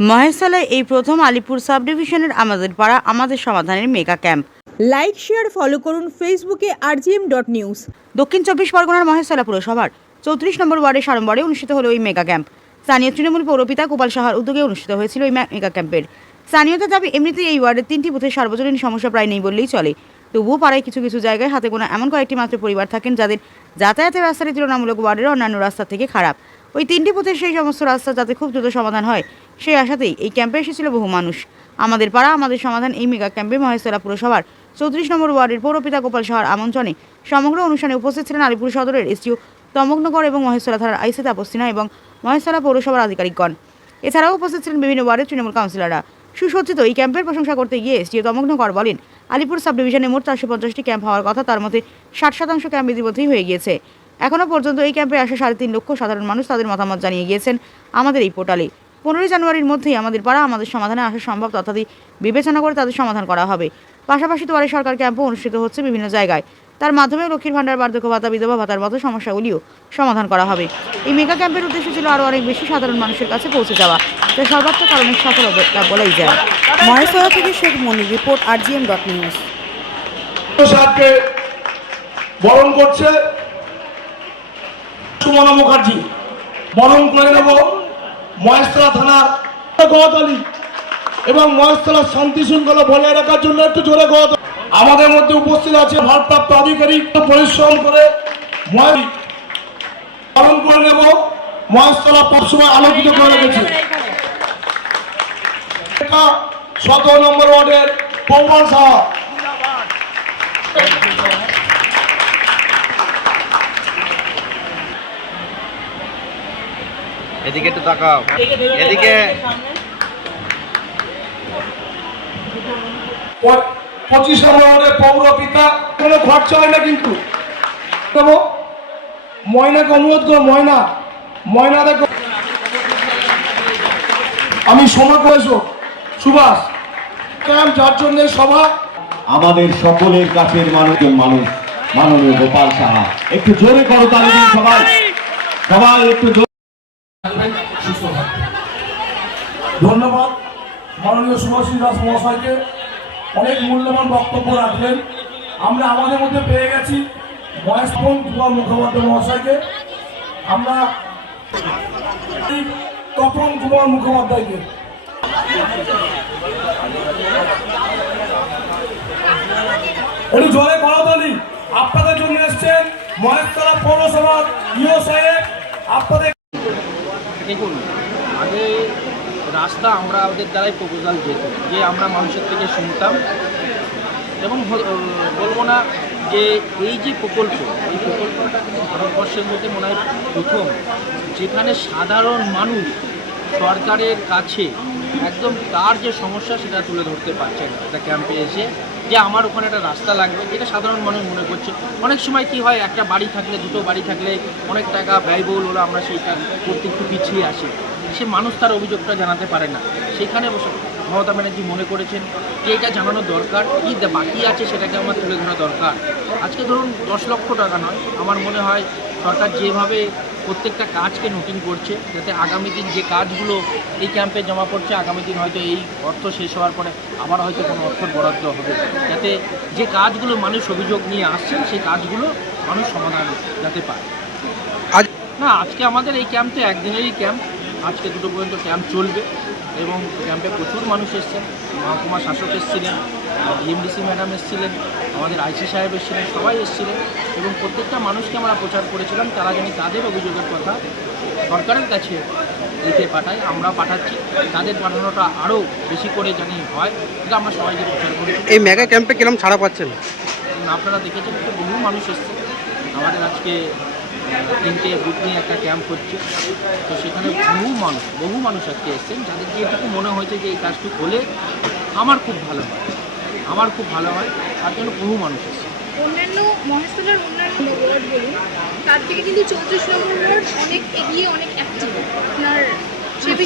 মহেশতলায় এই প্রথম আলিপুর সাব ডিভিশনের আমাদের পাড়া আমাদের সমাধানের mega camp. Like share follow করুন ফেসবুকে rgm.news। দক্ষিণ 24 পরগনার মহেশতলা পুরসভার 34 নম্বর ওয়ার্ডের সাড়ম্বরে অনুষ্ঠিত হলো এই মেগা ক্যাম্প। স্থানীয় তৃণমূল পৌরপিতা গোপাল সাহার উদ্যোগে অনুষ্ঠিত হয়েছিল এই মেগা ক্যাম্পের। স্থানীয়দের দাবি, এমনিতেই এই ওয়ার্ডের 3টি বুথে সার্বজনীন সমস্যা প্রায় নেই বললেই চলে, তবুও পাড়ায় কিছু কিছু জায়গায় হাতে গোনা এমন কয়েকটি মাত্র পরিবার থাকেন যাদের যাতায়াতের রাস্তাটি তুলনামূলক ওয়ার্ডের অন্যান্য রাস্তা থেকে খারাপ। ওই 3টি বুথের সেই সমস্ত রাস্তা যাতে খুব দ্রুত সমাধান হয় সেই আশাতেই এই ক্যাম্পে এসেছিল বহু মানুষ। আমাদের পাড়া আমাদের সমাধান এই মেগা ক্যাম্পে মহেশতলা পুরসভার 34 নম্বর ওয়ার্ডের পৌরপিতা গোপাল সাহার আমন্ত্রণে সমগ্র অনুষ্ঠানে উপস্থিত ছিলেন আলিপুর সদরের এসডিও তমগ্নগর এবং মহেশতলা থানার আইসি তাপস সিনহা এবং মহেশতলা পৌরসভার আধিকারিকগণ। এছাড়াও উপস্থিত ছিলেন বিভিন্ন ওয়ার্ডের তৃণমূল কাউন্সিলররা। সুসজ্জিত এই ক্যাম্পের প্রশংসা করতে গিয়ে এসডিও তমগ্নগর বলেন, আলিপুর সাব ডিভিশনে মোট 450টি ক্যাম্প হওয়ার কথা, তার মধ্যে 60% ক্যাম্প ইতিমধ্যেই হয়ে গিয়েছে। এখনও পর্যন্ত এই ক্যাম্পে আসা 3.5 লক্ষ সাধারণ মানুষ তাদের মতামত জানিয়ে গিয়েছেন আমাদের এই পোর্টালে। 15 জানুয়ারির মধ্যেই আমাদের পাড়া আমাদের সমাধানে আসা সম্ভব তথাপি বিবেচনা করে তাদের সমাধান করা হবে। পাশাপাশি দুয়ারে সরকার ক্যাম্পও অনুষ্ঠিত হচ্ছে বিভিন্ন জায়গায়, তার মাধ্যমে লক্ষ্মীর ভাণ্ডার, বার্ধক্য ভাতা, বিধবা ভাতার মতো সমস্যাগুলিও সমাধান করা হবে। এই মেগা ক্যাম্পের উদ্দেশ্য ছিল আরও অনেক বেশি সাধারণ মানুষের কাছে পৌঁছে যাওয়া, যা সর্বাত্মক কারণে সফলতা বলাই যায়। মহেশতলা থেকে শেখ মনির, রিপোর্ট rgm.news। সাহেবকে বরণ করছে সুমনা মুখার্জি। বরণ করে নেব মহেশতলা থানার গহতালি এবং মহেশতলার শান্তি শৃঙ্খলা বজায় রাখার জন্য একটু জোরে গহতালি। আমাদের মধ্যে উপস্থিত আছে ভারপ্রাপ্ত আধিকারিক, পরিশ্রম করে বরণ করে নেব। মহেশতলা সবসময় আলোকিত করে রেখেছে 17 নম্বর ওয়ার্ডের গোপাল সাহা। এদিকে একটু তাকাও, এদিকে। 25 নম্বর ওয়ার্ডের পৌরপিতা, কোনো খরচা হয় না কিন্তু। ময়নাকে অনুরোধ করো, ময়না দেখো, আমি সময় করেছো সুভাষ ক্যাম্প যার জন্য সভা। আমাদের সকলের কাছের মানুষজন মানুষ মাননীয় গোপাল সাহা, একটু জোরে করো তালি দিন সবাই, সবাই একটু জোরে। ধন্যবাদ মাননীয় শুভশ্রী দাস মহাশয়কে, অনেক মূল্যবান বক্তব্য রাখলেন। আমরা আমাদের মধ্যে পেয়ে গেছি মহেশপন কুমার মুখোপাধ্যায় মহাশয়কে, আমরা তপন কুমার মুখোপাধ্যায়কে। একটু জোরে করতালি আপনাদের জন্য এসছেন মহেশতলা পৌরসভার ইও সাহেব। আপনাদের দেখুন, আগে রাস্তা আমরা ওদের দ্বারাই প্রপোজাল যেত, যে আমরা মানুষের থেকে শুনতাম এবং বলবো না যে এই যে প্রকল্প, এই প্রকল্পটা কিন্তু ভারতবর্ষের মধ্যে মনে হয় প্রথম, যেখানে সাধারণ মানুষ সরকারের কাছে একদম তার যে সমস্যা সেটা তুলে ধরতে পারছে না একটা ক্যাম্পে এসে, যে আমার ওখানে একটা রাস্তা লাগবে, যেটা সাধারণ মানুষ মনে করছে। অনেক সময় কি হয়, একটা বাড়ি থাকলে, দুটো বাড়ি থাকলে অনেক টাকা ব্যয়বহুল হলো, আমরা সেইটা করতে একটু পিছিয়ে আসি, সে মানুষ তার অভিযোগটা জানাতে পারে না। সেখানে মমতা ব্যানার্জি মনে করেছেন যে এটা জানানো দরকার, কী বাকি আছে সেটাকে আমার তুলে ধরা দরকার। আজকে ধরুন 10 লক্ষ টাকা নয়, আমার মনে হয় সরকার যেভাবে প্রত্যেকটা কাজকে নোটিং করছে, যাতে আগামী দিন যে কাজগুলো এই ক্যাম্পে জমা পড়ছে, আগামী দিন হয়তো এই অর্থ শেষ হওয়ার পরে আবার হয়তো কোনো অর্থ বরাদ্দ হবে, যাতে যে কাজগুলো মানুষ অভিযোগ নিয়ে আসছেন সেই কাজগুলো মানুষ সমাধান যাতে পায়। না, আজকে আমাদের এই ক্যাম্প তো একদিনেরই ক্যাম্প, আজকে 2টো পর্যন্ত ক্যাম্প চলবে এবং ক্যাম্পে প্রচুর মানুষ এসছেন। মহকুমা শাসক এসেছিলেন, ডিএমডিসি ম্যাডাম এসেছিলেন, আমাদের আইসি সাহেব এসেছিলেন, সবাই এসেছিলেন এবং প্রত্যেকটা মানুষকে আমরা প্রচার করেছিলাম তারা জানি তাদের অভিযোগের কথা সরকারের কাছে লিখে পাঠায়, আমরা পাঠাচ্ছি। তাদের পাঠানোটা আরও বেশি করে জানি হয়, এটা আমরা সবাইকে প্রচার করি। এই মেগা ক্যাম্পে কিরকম ছাড়া পাচ্ছেন? আপনারা দেখেছেন যে বহু মানুষ এসছে। আমাদের আজকে 3টে বুথ নিয়ে একটা ক্যাম্প হচ্ছে, তো সেখানে বহু মানুষ আজকে এসছেন, যাদের যে এটুকু মনে হয়েছে যে এই কাজটি হলে আমার খুব ভালো হয়, তার জন্য বহু মানুষ এসছে। অন্যান্য মহেশতলার অন্যান্য ওয়ার্ড বলুন, তার থেকে কিন্তু 34 নম্বর ওয়ার্ড অনেক এগিয়ে, অনেক অ্যাক্টিভ। আপনার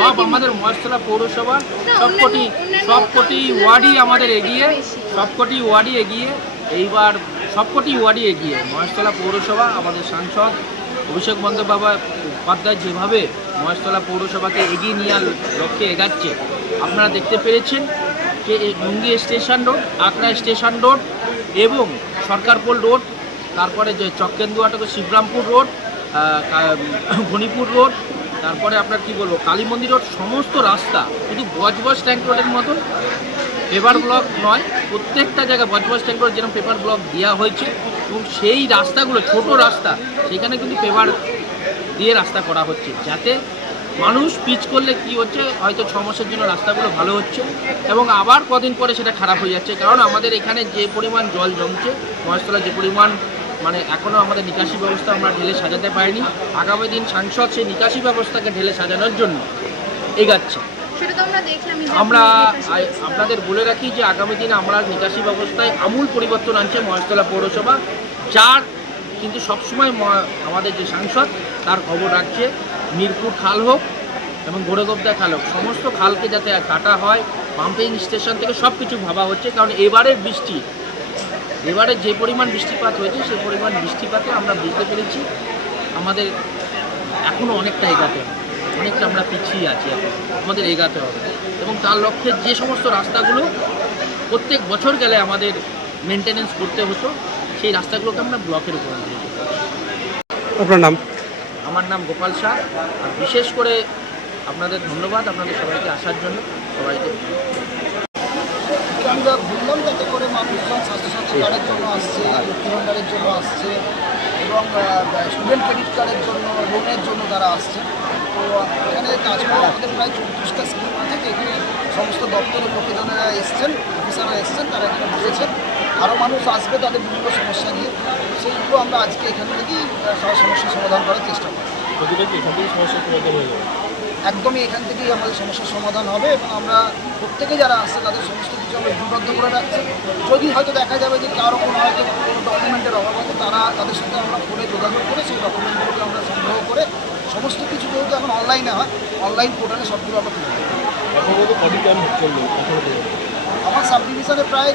সব আমাদের মহেশতলা পৌরসভার সবকটি ওয়ার্ডই আমাদের এগিয়ে, এইবার সবকটি ওয়ার্ডই এগিয়ে। মহেশতলা পৌরসভা, আমাদের সাংসদ অভিষেক বন্দ্যোপাধ্যায় চট্টোপাধ্যায় যেভাবে মহেশতলা পৌরসভাকে এগিয়ে নেওয়ার লক্ষ্যে এগাচ্ছে, আপনারা দেখতে পেরেছেন যে লুঙ্গি স্টেশন রোড, আকরা স্টেশন রোড এবং সরকারপোল রোড, তারপরে যে চক্কেন্দুয়াটক শিবরামপুর রোড, ঘনিপুর রোড, তারপরে আপনার কি বলবো কালী মন্দির রোড, সমস্ত রাস্তা শুধু বজবজ ট্যাঙ্ক রোডের মতন পেপার ব্লক নয়, প্রত্যেকটা জায়গায় বজবজ ট্যাঙ্ক রোড যেরকম পেপার ব্লক দেওয়া হয়েছে এবং সেই রাস্তাগুলো ছোট রাস্তা সেখানে কিন্তু পেপার দিয়ে রাস্তা করা হচ্ছে, যাতে মানুষ পিচ করলে কি হচ্ছে হয়তো 6 মাসের জন্য রাস্তাগুলো ভালো হচ্ছে এবং আবার কদিন পরে সেটা খারাপ হয়ে যাচ্ছে। কারণ আমাদের এখানে যে পরিমাণ জল জমছে, মহেশতলা যে পরিমাণ মানে এখনও আমাদের নিকাশি ব্যবস্থা আমরা ঢেলে সাজাতে পারিনি। আগামী দিন সাংসদ সেই নিকাশি ব্যবস্থাকে ঢেলে সাজানোর জন্য এগাচ্ছে। সেটা তো আমরা দেখলাম। আমরা আপনাদের বলে রাখি যে আগামী দিনে আমরা নিকাশি ব্যবস্থায় আমূল পরিবর্তন আনছে মহেশতলা পৌরসভা, যার কিন্তু সবসময় আমাদের যে সাংসদ তার খবর রাখছে। মিরপুর খাল হোক এবং গোড়েগোবদা খাল হোক, সমস্ত খালকে যাতে কাটা হয়, পাম্পিং স্টেশন থেকে সব কিছু ভাবা হচ্ছে। কারণ এবারে যে পরিমাণ বৃষ্টিপাত হয়েছে সেই পরিমাণ বৃষ্টিপাতে আমরা বুঝতে পেরেছি আমাদের এখনও অনেকটা এগাতে হবে, অনেকটা আমরা পিছিয়ে আছি, এখন আমাদের এগাতে হবে এবং তার লক্ষ্যে যে সমস্ত রাস্তাগুলো প্রত্যেক বছর গেলে আমাদের মেনটেনেন্স করতে হতো সেই রাস্তাগুলোকে আমরা ব্লকের উপর দিয়েছি। আপনার নাম? আমার নাম গোপাল শাহ। আর বিশেষ করে আপনাদের ধন্যবাদ আপনাদের সবাইকে আসার জন্য। সবাইকে আমরা বললাম যাতে করে মানুষজন স্বাস্থ্যসাথী কার্ডের জন্য আসছে, লক্ষ্মী ভাণ্ডারের জন্য আসছে এবং স্টুডেন্ট ক্রেডিট কার্ডের জন্য, লোনের জন্য তারা আসছে। তো এখানে তাছাড়াও আমাদের প্রায় 34টা স্কিম আছে, এখানে সমস্ত দপ্তরের লোকেজনেরা এসছেন, অফিসাররা এসছেন, তারা এখানে বসেছেন। আরও মানুষ আসবে তাদের বিভিন্ন সমস্যা নিয়ে, সেইগুলো আমরা আজকে এখান থেকেই সব সমস্যার সমাধান করার চেষ্টা করি। একদমই এখান থেকেই আমাদের সমস্যার সমাধান হবে এবং আমরা প্রত্যেকে যারা আসছে তাদের সমস্ত কিছু আমরা বিবদ্ধ করে রাখছি। যদি হয়তো দেখা যাবে যে কারো কোনো হয়তো কোনো ডকুমেন্টের অভাব আছে, তাদের সাথে আমরা ফোনে যোগাযোগ করে সেই ডকুমেন্টগুলোকে আমরা সংগ্রহ করে সমস্ত কিছু যেহেতু এখন অনলাইনে হয়, অনলাইন পোর্টালে সবগুলো আমরা তুলে দেবো। আমার সাব ডিভিশনে প্রায়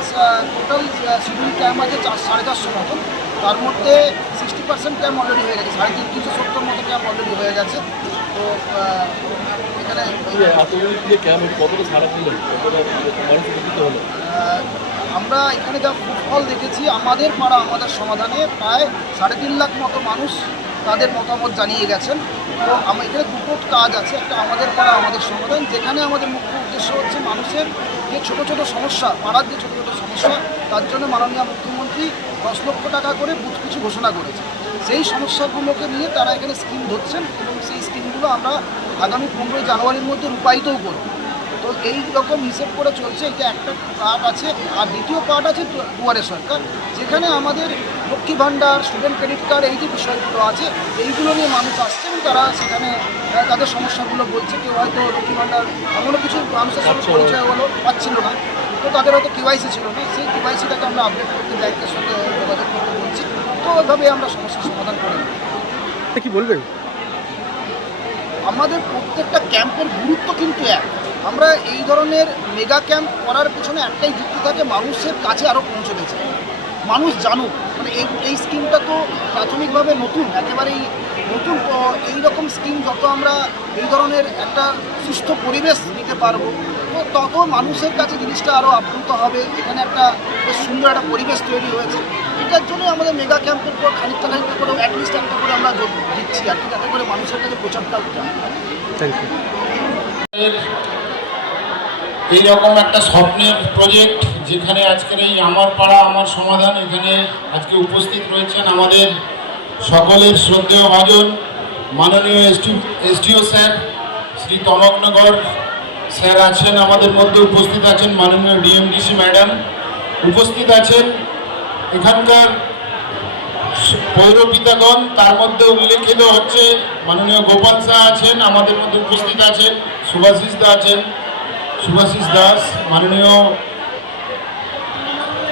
টোটাল শিডিউল ক্যাম্প আছে 450 মতন, তার মধ্যে 60% ক্যাম্প অলরেডি হয়ে গেছে, 370 মতো ক্যাম্প অলরেডি হয়ে গেছে। তো এখানে আমরা এখানে যা ফল দেখেছি, আমাদের পাড়া আমাদের সমাধানে প্রায় 3.5 লাখ মতো মানুষ তাদের মতামত জানিয়ে গেছেন। তো এখানে দুটো কাজ আছে, একটা আমাদের পাড়া আমাদের সমাধান, যেখানে আমাদের মুখ্য উদ্দেশ্য হচ্ছে মানুষের যে ছোটো ছোটো সমস্যা, পাড়ার যে ছোটো ছোটো সমস্যা, তার জন্য মাননীয় মুখ্যমন্ত্রী 10 লক্ষ টাকা করে বুথ কিছু ঘোষণা করেছে। সেই সমস্যাগুলোকে নিয়ে তারা এখানে স্কিম ধরছেন এবং সেই স্কিমগুলো আমরা আগামী 15 জানুয়ারির মধ্যে রূপায়িতও করব। তো এই রকম হিসেব করে চলছে। এটা একটা পার্ট আছে, আর দ্বিতীয় পার্ট আছে দুয়ারে সরকার, যেখানে আমাদের Lakshmi Bhandar, student credit card, এই যে বিষয়গুলো আছে এইগুলো নিয়ে মানুষ আসছে এবং তারা সেখানে তাদের সমস্যাগুলো বলছে। কেউ হয়তো লক্ষ্মী ভাণ্ডার এমনও কিছু মানুষের সঙ্গে পরিচয় হলো পাচ্ছিল না, তো তাদের হয়তো কেওয়াইসি ছিল না, সেই কেওয়াইসিটাকে আমরা আপডেট করতে ব্যাংকের সঙ্গে যোগাযোগ করতে বলছি। তো ওইভাবে আমরা সমস্যার সমাধান করে নেব। কি বলবেন? আমাদের প্রত্যেকটা ক্যাম্পের গুরুত্ব কিন্তু এক। আমরা এই ধরনের মেগা ক্যাম্প করার পিছনে একটাই যুক্তি থাকে, মানুষের কাছে আরও পৌঁছে গেছে, মানুষ জানুক। মানে এই স্কিমটা তো প্রাথমিকভাবে নতুন, একেবারেই নতুন। তো এইরকম স্কিম যত আমরা এই ধরনের একটা সুস্থ পরিবেশ দিতে পারবো, তো তত মানুষের কাছে জিনিসটা আরও আপ্লুত হবে। এখানে একটা বেশ সুন্দর একটা পরিবেশ তৈরি হয়েছে। এটার জন্য আমাদের মেগা ক্যাম্পের পর খানিকটা করে অ্যাটলিস্ট একটা করে আমরা দিচ্ছি আর কি, যাতে করে মানুষের কাছে প্রচারটা উঠে। Thank you. এইরকম একটা স্বপ্নের প্রজেক্ট, যেখানে আজকের এই আমার পাড়া আমার সমাধান, এখানে আজকে উপস্থিত রয়েছেন আমাদের সকলের শ্রদ্ধেয় ভাজন মাননীয় এসডিও স্যার শ্রী তমকনগর স্যার আছেন আমাদের মধ্যে, উপস্থিত আছেন মাননীয় ডিএমডিসি ম্যাডাম, উপস্থিত আছেন এখানকার পৌরপিতাগণ। তার মধ্যে উল্লেখিত হচ্ছে মাননীয় গোপাল শাহ আছেন আমাদের মধ্যে উপস্থিত আছেন, সুভাষিস দা আছেন, সুভাষিস দাস, মাননীয়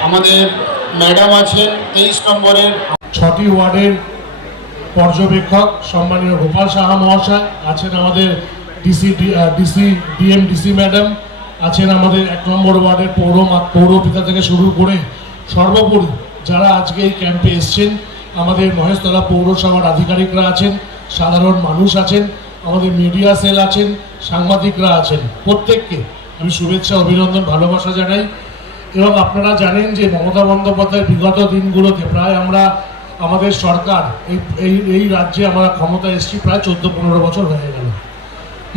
আমাদের ম্যাডাম আছেন 23 নম্বরের। 6টি ওয়ার্ডের পর্যবেক্ষক সম্মানীয় গোপাল সাহা মহাশয় আছেন, আমাদের ডিএমডিসি ম্যাডাম আছেন, আমাদের 1 নম্বর ওয়ার্ডের পৌরপিতা থেকে শুরু করে সর্বোপরি যারা আজকে এই ক্যাম্পে এসছেন, আমাদের মহেশতলা পৌরসভার আধিকারিকরা আছেন, সাধারণ মানুষ আছেন, আমাদের মিডিয়া সেল আছেন, সাংবাদিকরা আছেন, প্রত্যেককে আমি শুভেচ্ছা, অভিনন্দন, ভালোবাসা জানাই। এবং আপনারা জানেন যে মমতা বন্দ্যোপাধ্যায়ের বিগত দিনগুলোতে প্রায় আমরা আমাদের সরকার এই রাজ্যে আমরা ক্ষমতা এসেছি প্রায় 14-15 বছর হয়ে গেল।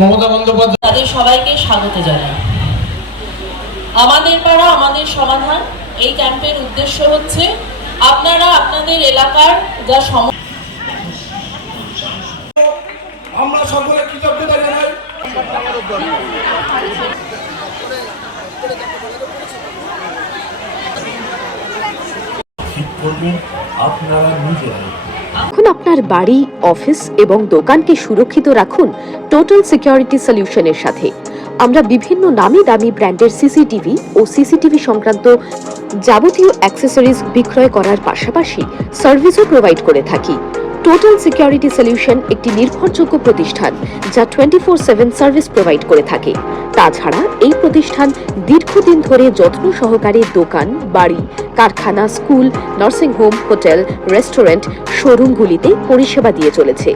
মমতা বন্দ্যোপাধ্যায় তাদের সবাইকে স্বাগত জানাই। আমাদের পাড়া আমাদের সমাধান এই ক্যাম্পের উদ্দেশ্য হচ্ছে আপনারা আপনাদের এলাকার যা আমরা সকলে কৃতজ্ঞতা জানাই। এখন আপনার বাড়ি, অফিস এবং দোকানকে সুরক্ষিত রাখুন টোটাল সিকিউরিটি সলিউশনের সাথে। আমরা বিভিন্ন নামি দামি ব্র্যান্ডের সিসিটিভি ও সিসিটিভি সংক্রান্ত যাবতীয় অ্যাক্সেসরিজ বিক্রয় করার পাশাপাশি সার্ভিসও প্রোভাইড করে থাকি। টোটাল সিকিউরিটি সলিউশন একটি নির্ভরযোগ্য প্রতিষ্ঠান যা 24/7 সার্ভিস প্রোভাইড করে থাকে। তাছাড়া এই প্রতিষ্ঠান দীর্ঘদিন ধরে যত্ন সহকারে দোকান, বাড়ি, কারখানা, স্কুল, নার্সিংহোম, হোটেল, রেস্টুরেন্ট, শোরুমগুলিতে পরিষেবা দিয়ে চলেছে।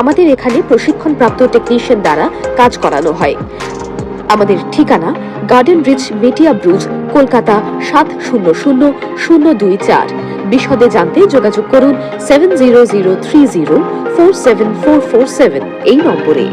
আমাদের এখানে প্রশিক্ষণপ্রাপ্ত টেকনিশিয়ান দ্বারা কাজ করানো হয়। আমাদের ঠিকানা গার্ডেন রিচ, মেটিয়া ব্রুজ, কলকাতা 700024। বিশদে জানতে যোগাযোগ করুন 7003047447 এই নম্বরে।